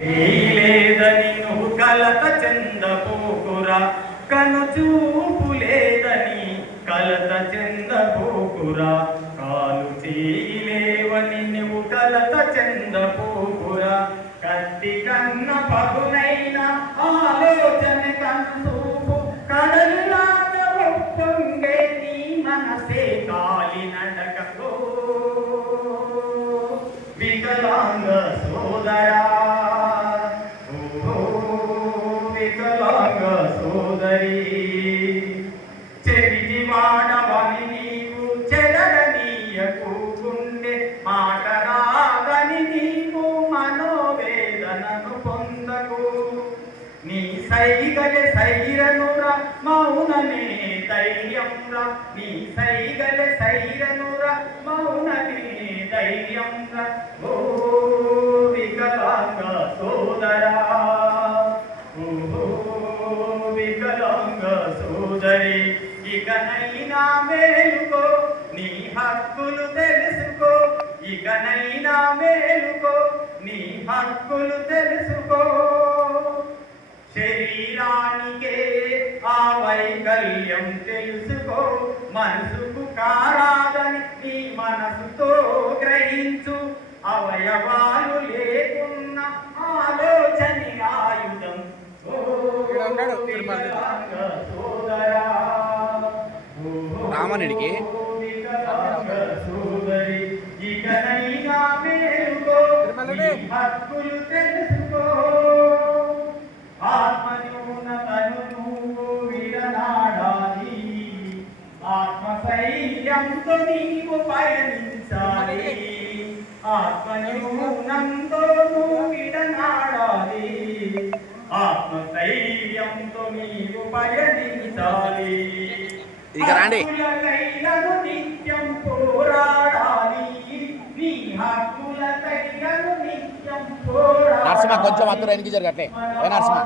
లేదని నువ్వు కలత చెందపోకురా, కనుచూపు లేదని కలత చెందపోకురా, కాలు చేయలేవని నువ్వు కలత చెందపోకురా, కత్తి కన్న పదునైన ఆలోచన కనుచూపు కడలిలాగా ఒప్పొంగే నీ మనసే కాలి నడకతో వికలాంగ సోదరా, వికలాంగ సోదరి, చెవిటి వాడవని నీవు చెదరనీయకు, గుండె మాట రాదని నీవు మనోవేదనను పొందకు, నీ సైగలె సైరనురా మౌనమే ధైర్యంరా, నీ సైగలె సైరనురా మౌనమే ధైర్యంరా, ఓ వికలాంగ సోదరా, ఓ వికలాంగ సోదరి, ఇకనైనా మేలుకో, నీ హక్కులు తెలుసుకో, ఇకనైనా మేలుకో, నీ హక్కులు తెలుసుకో, శరీరానికే ఆ వైకల్యం తెలుసుకో, మనసుకు కారాదని నీ మనసుతో గ్రహించు, అవయవాలు లేకున్న ఆలోచన ఆయుధం, సోదరా, రామనుడికి సోదరి, ఇకనైనా మేలుకో, నీ హక్కులు తెలుసుకో, ఆత్మన్యూనతను నువ్వు విడనాడాలి, ఆత్మశైర్యంతో నీవు పయనించాలి, ఆత్మన్యూనంతో నువ్వు విడనాడాలి, ఆత్మశైర్యంతో నీవు పయనించాలి, హక్కులకైలను నిత్యం పోరాడాలి, నీ హక్కులకైలను నిత్యం పోరాడాలి, నరసింహ కొంచెం అత్తరు ఎనికి జరగట్లే నరసింహ.